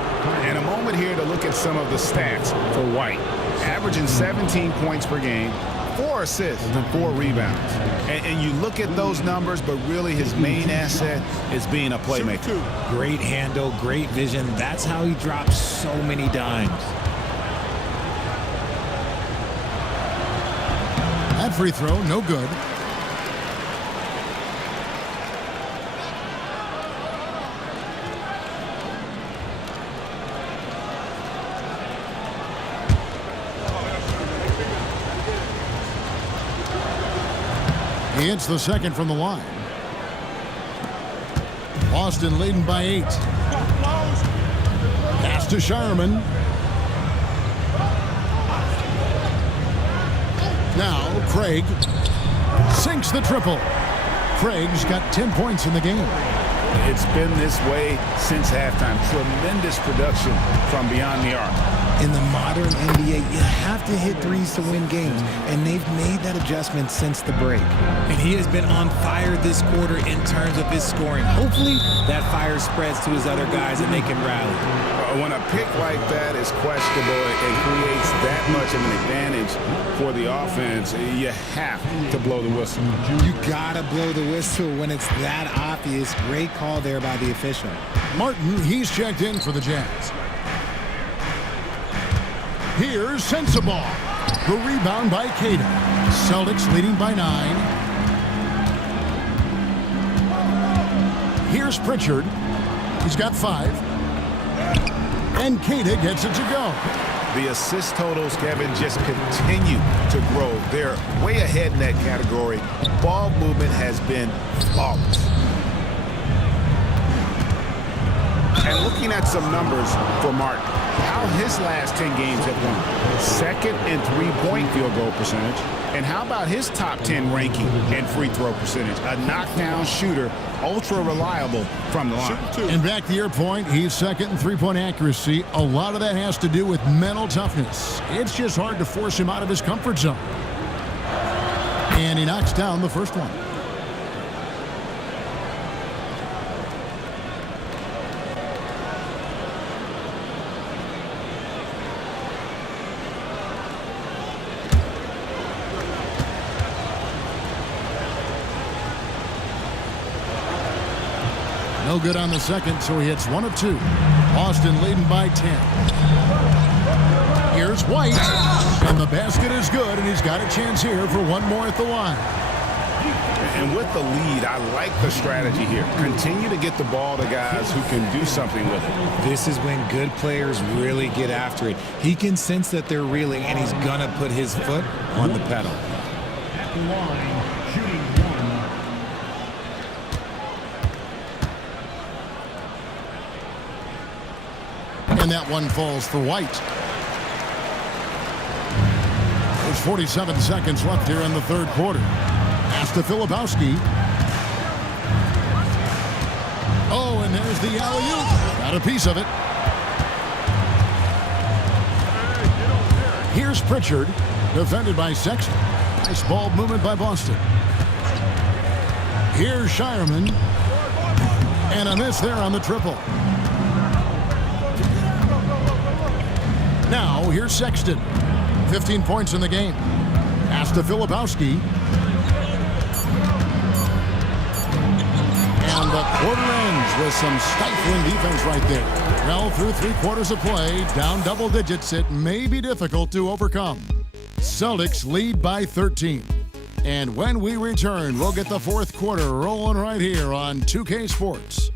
And a moment here to look at some of the stats for White. Averaging 17 points per game, 4 assists and 4 rebounds. And you look at those numbers, but really his main asset is being a playmaker. Great handle, great vision. That's how he drops so many dimes. That free throw, no good. He hits the second from the line. Boston leading by 8. Pass to Shireman. Now Craig sinks the triple. Craig's got 10 points in the game. It's been this way since halftime. Tremendous production from beyond the arc. In the modern NBA, you have to hit threes to win games, and they've made that adjustment since the break. And he has been on fire this quarter in terms of his scoring. Hopefully, that fire spreads to his other guys and they can rally. When a pick like that is questionable and creates that much of an advantage for the offense, you have to blow the whistle. You gotta blow the whistle when it's that obvious. Great call there by the official. Martin, he's checked in for the Jazz. Here's Sensabaugh. The rebound by Cada. Celtics leading by 9. Here's Pritchard. He's got 5. And Cada gets it to go. The assist totals, Kevin, just continue to grow. They're way ahead in that category. Ball movement has been flawless. And looking at some numbers for Martin, how his last 10 games have gone. Second in three-point field goal percentage. And how about his top 10 ranking and free throw percentage? A knockdown shooter, ultra reliable from the line. And back to your point, he's second in three-point accuracy. A lot of that has to do with mental toughness. It's just hard to force him out of his comfort zone. And he knocks down the first one. No good on the second, so he hits 1 of 2. Boston leading by 10. Here's White. And the basket is good, and he's got a chance here for one more at the line. And with the lead, I like the strategy here. Continue to get the ball to guys who can do something with it. This is when good players really get after it. He can sense that they're reeling, and he's going to put his foot on the pedal. At the line, shooting 1. And that one falls for White. There's 47 seconds left here in the third quarter. Pass to Filipowski. Oh, and there's the alley-oop. Got a piece of it. Here's Pritchard, defended by Sexton. Nice ball movement by Boston. Here's Shireman. And a miss there on the triple. Now, here's Sexton. 15 points in the game. Pass to Filipowski. And the quarter ends with some stifling defense right there. Well, through 3 quarters of play, down double digits, it may be difficult to overcome. Celtics lead by 13. And when we return, we'll get the fourth quarter rolling right here on 2K Sports.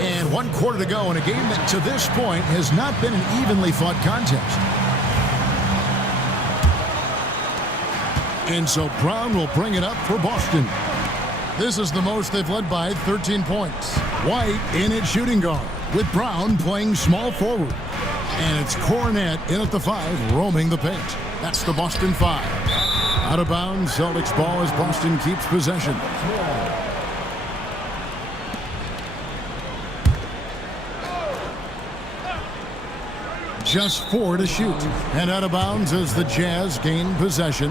And 1 quarter to go in a game that to this point has not been an evenly fought contest. And so Brown will bring it up for Boston. This is the most they've led by 13 points. White in at shooting guard. with Brown playing small forward. And it's Cornette in at the 5, roaming the paint. That's the Boston 5. Out of bounds, Celtics ball as Boston keeps possession. Just 4 to shoot. And out of bounds as the Jazz gain possession.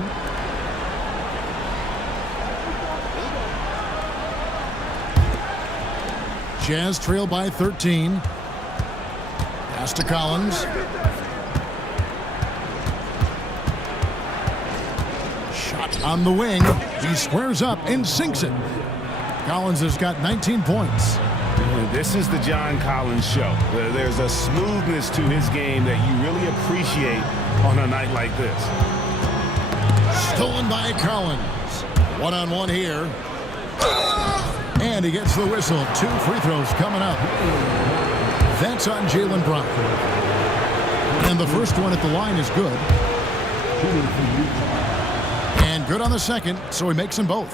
Jazz trail by 13. Pass to Collins. Shot on the wing. He squares up and sinks it. Collins has got 19 points. This is the John Collins show. There's a smoothness to his game that you really appreciate on a night like this. Stolen by Collins. One-on-one here. And he gets the whistle. 2 free throws coming up. That's on Jaylen Brown. And the first one at the line is good. And good on the second, so he makes them both.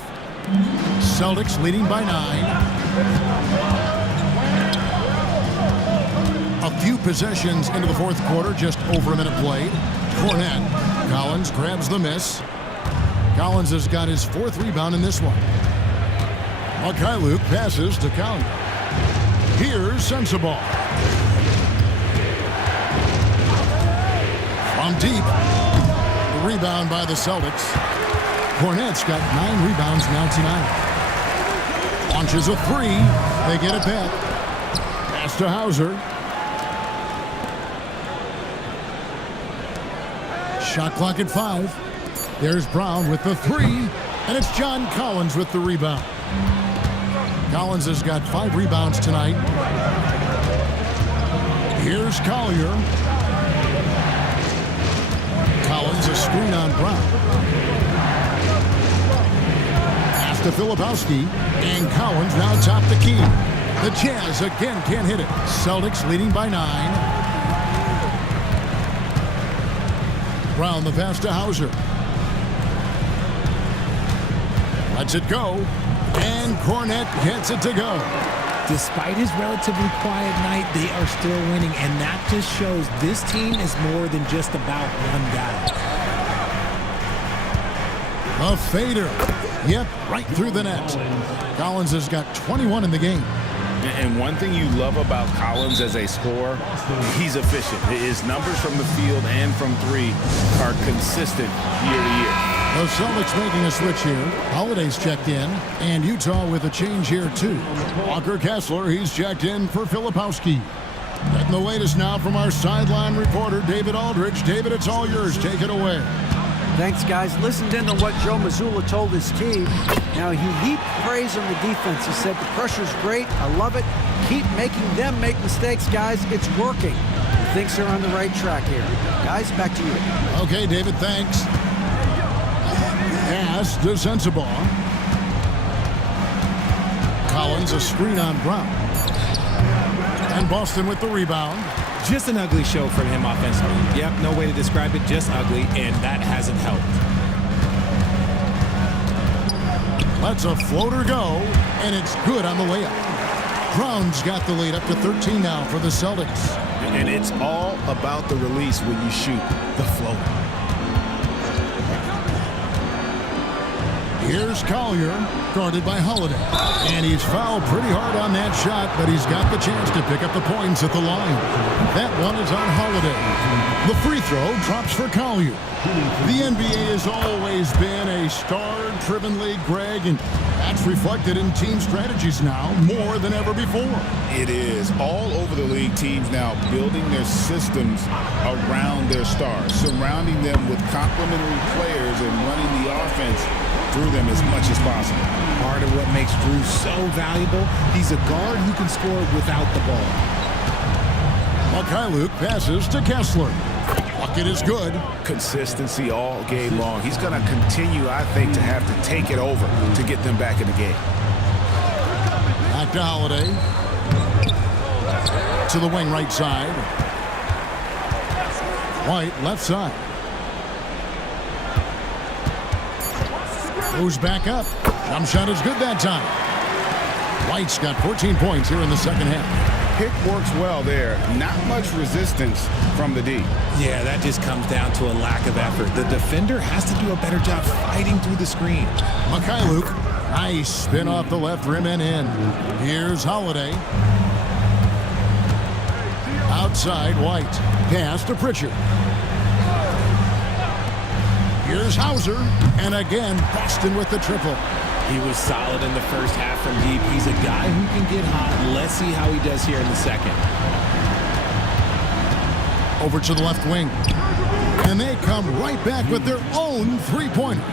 Celtics leading by 9. A few possessions into the fourth quarter, just over a minute played. Cornette. Collins grabs the miss. Collins has got his 4th rebound in this one. Luke passes to Collins. Here's Sensabaugh. From deep. The rebound by the Celtics. Cornette's got 9 rebounds now tonight. Launches a 3. They get it back. Pass to Hauser. Shot clock at 5. There's Brown with the 3. And it's John Collins with the rebound. Collins has got 5 rebounds tonight. Here's Collier. Collins a screen on Brown. Pass to Filipowski. And Collins now top the key. The Jazz again can't hit it. Celtics leading by 9. Brown the pass to Hauser. Lets it go. And Cornette gets it to go. Despite his relatively quiet night, they are still winning, and that just shows this team is more than just about one guy. A fader. Yep, right through the net. Collins has got 21 in the game. And one thing you love about Collins as a scorer, he's efficient. His numbers from the field and from 3 are consistent year to year. The Celtics making a switch here. Holiday's checked in, and Utah with a change here too. Walker Kessler, he's checked in for Filipowski. Getting the latest now from our sideline reporter, David Aldridge. David, it's all yours. Take it away. Thanks, guys. Listened in to what Joe Mazzulla told his team. Now, he heaped praise on the defense. He said, the pressure's great. I love it. Keep making them make mistakes, guys. It's working. He thinks they're on the right track here. Guys, back to you. Okay, David, thanks. Pass to Sensabaugh. Collins a screen on Brown. And Boston with the rebound. Just an ugly show from him offensively. Yep, no way to describe it, just ugly, and that hasn't helped. Lets a floater go, and it's good on the layup. Brown's got the lead up to 13 now for the Celtics. And it's all about the release when you shoot the floater. Here's Collier, guarded by Holiday. And he's fouled pretty hard on that shot, but he's got the chance to pick up the points at the line. That one is on Holiday. The free throw drops for Collier. The NBA has always been a star-driven league, Greg, and that's reflected in team strategies now more than ever before. It is. All over the league, teams now building their systems around their stars, surrounding them with complementary players and running the offense through them as much as possible. Part of what makes Drew so valuable, he's a guard who can score without the ball. Luke passes to Kessler. Bucket is good. Consistency all game long. He's going to continue, I think, to have to take it over to get them back in the game. Back to Holiday. To the wing right side. White left side. Goes back up. Jump shot is good that time. White's got 14 points here in the second half. Pick works well there. Not much resistance from the D. Yeah, that just comes down to a lack of effort. The defender has to do a better job fighting through the screen. Mikhailuk, nice spin off the left rim and in. Here's Holiday. Outside, White. Pass to Pritchard. Here's Hauser, and again, Boston with the triple. He was solid in the first half from deep. He's a guy who can get hot. Let's see how he does here in the second. Over to the left wing. And they come right back with their own three-pointer.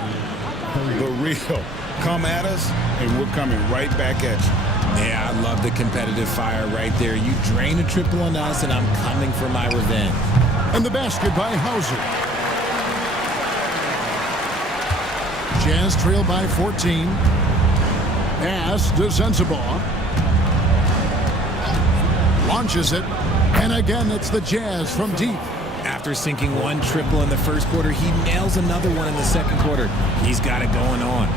The real. Come at us, and we're coming right back at you. Yeah, I love the competitive fire right there. You drain a triple on us, and I'm coming for my revenge. And the basket by Hauser. Jazz trail by 14. Pass to Sensabaugh. Launches it. And again, it's the Jazz from deep. After sinking one triple in the first quarter, he nails another one in the second quarter. He's got it going on.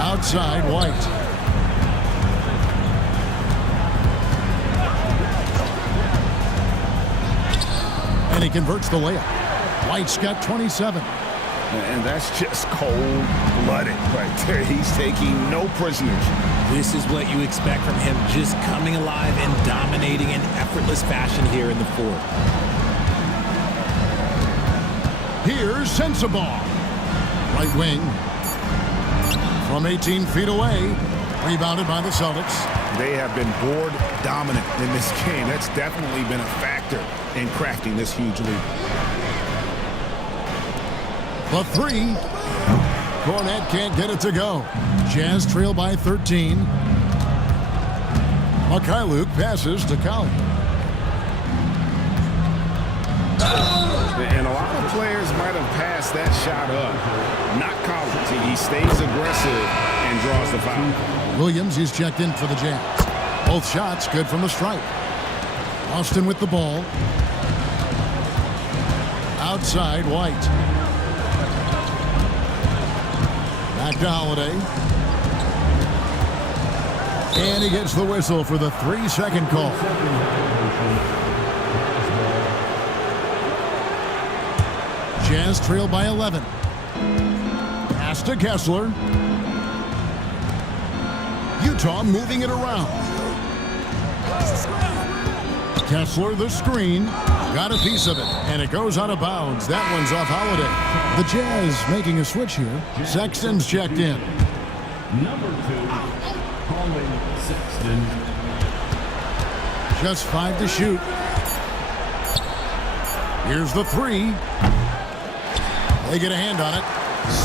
Outside, White. And he converts the layup. White's got 27. And that's just cold-blooded right there. He's taking no prisoners. This is what you expect from him, just coming alive and dominating in effortless fashion here in the fourth. Here's Sensabaugh. Right wing. From 18 feet away. Rebounded by the Celtics. They have been board dominant in this game. That's definitely been a factor in crafting this huge lead. The three. Cornette can't get it to go. Jazz trail by 13. Mikhailuk passes to Collier. And a lot of players might have passed that shot up. Not Collins. He stays aggressive and draws the foul. Williams is checked in for the Jazz. Both shots good from the stripe. Austin with the ball. Outside, White. Back to Holiday. And he gets the whistle for the 3-second call. Jazz trail by 11. Pass to Kessler. Utah moving it around. Kessler the screen. Got a piece of it, and it goes out of bounds. That one's off Holiday. The Jazz making a switch here. Sexton's checked in. Number 2, Colin Sexton. Just 5 to shoot. Here's the three. They get a hand on it.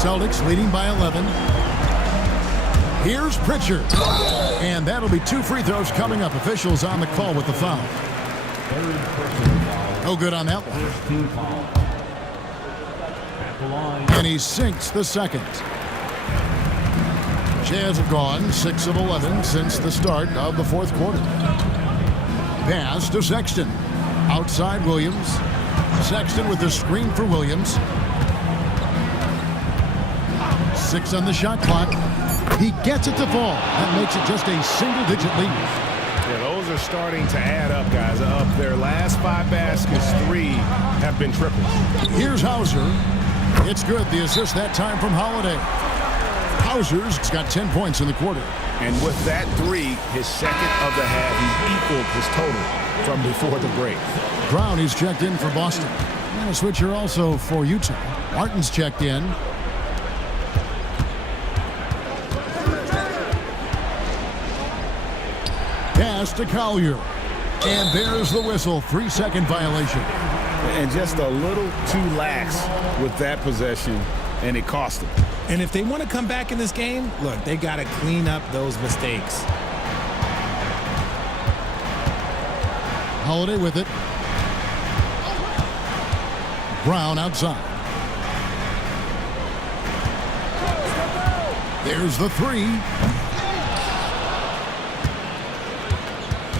Celtics leading by 11. Here's Pritchard. And that'll be 2 free throws coming up. Officials on the call with the foul. No good on that one. And he sinks the second. Jazz have gone 6 of 11 since the start of the fourth quarter. Pass to Sexton. Outside Williams. Sexton with the screen for Williams. 6 on the shot clock. He gets it to fall. That makes it just a single-digit lead. Yeah, those are starting to add up, guys. Of their last 5 baskets, 3 have been triples. Here's Hauser. It's good. The assist that time from Holiday. Hauser's got 10 points in the quarter. And with that 3, his second of the half, he equaled his total from before the break. Brown is checked in for Boston. And a switcher also for Utah. Martin's checked in. Pass to Collier. And there's the whistle. 3-second violation. And just a little too lax with that possession, and it cost them. And if they want to come back in this game, look, they got to clean up those mistakes. Holiday with it. Brown outside. There's the three.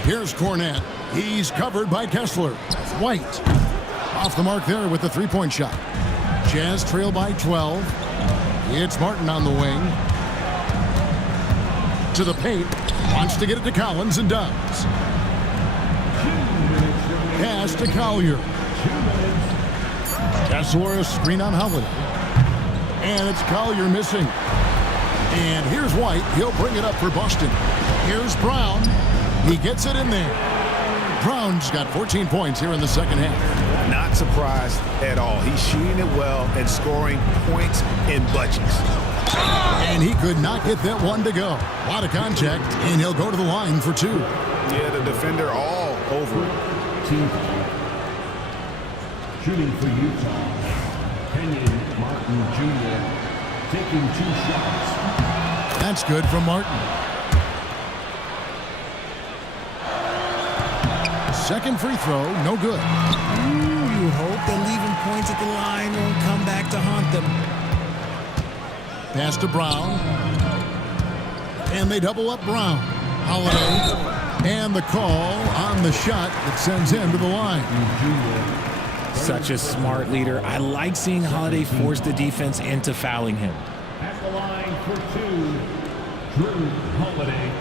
Here's Cornette. He's covered by Kessler. White off the mark there with the three-point shot. Jazz trail by 12. It's Martin on the wing. To the paint. Wants to get it to Collins and does. Pass to Collier. Kessler, screen on Holiday. And it's Collier missing. And here's White. He'll bring it up for Boston. Here's Brown. He gets it in there. Brown's got 14 points here in the second half. Not surprised at all. He's shooting it well and scoring points in bunches. And he could not get that one to go. A lot of contact, and he'll go to the line for two. Yeah, the defender all over it. Team shooting for Utah. Kenyon Martin Jr. taking 2 shots. That's good from Martin. Second free throw, no good. Ooh, you hope that leaving points at the line won't come back to haunt them. Pass to Brown. And they double up Brown. Holiday. And the call on the shot that sends him to the line. Such a smart leader. I like seeing Holiday force the defense into fouling him. At the line for 2, Drew Holiday.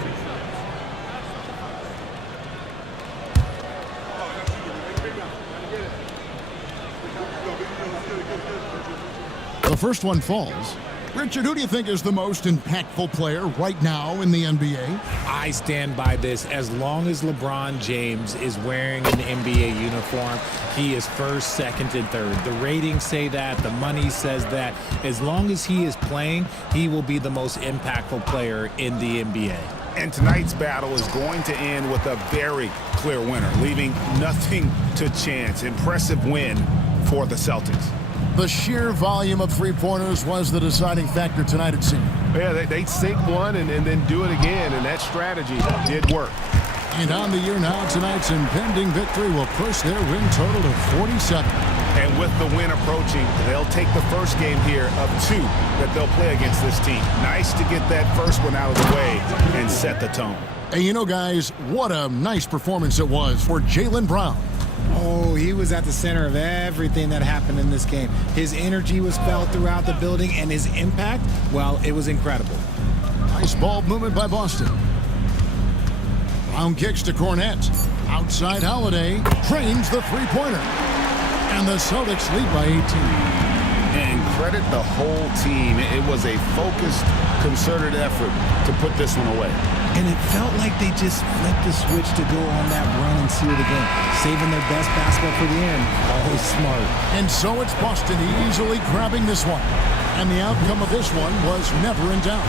The first one falls. Richard, who do you think is the most impactful player right now in the NBA? I stand by this. As long as LeBron James is wearing an NBA uniform, he is first, second, and third. The ratings say that. The money says that. As long as he is playing, he will be the most impactful player in the NBA. And tonight's battle is going to end with a very clear winner, leaving nothing to chance. Impressive win for the Celtics. The sheer volume of three-pointers was the deciding factor tonight, it seemed. Yeah, they sink one and then do it again, and that strategy did work. And on the year now, tonight's impending victory will push their win total to 47. And with the win approaching, they'll take the first game here of 2 that they'll play against this team. Nice to get that first one out of the way and set the tone. And you know, guys, what a nice performance it was for Jaylen Brown. Oh, he was at the center of everything that happened in this game. His energy was felt throughout the building, and his impact, well, it was incredible. Nice ball movement by Boston. Brown kicks to Cornette. Outside Holiday trains the three-pointer. And the Celtics lead by 18. And credit the whole team. It was a focused, concerted effort to put this one away. And it felt like they just flipped the switch to go on that run and seal the game. Saving their best basketball for the end. Always smart. And so it's Boston easily grabbing this one. And the outcome of this one was never in doubt.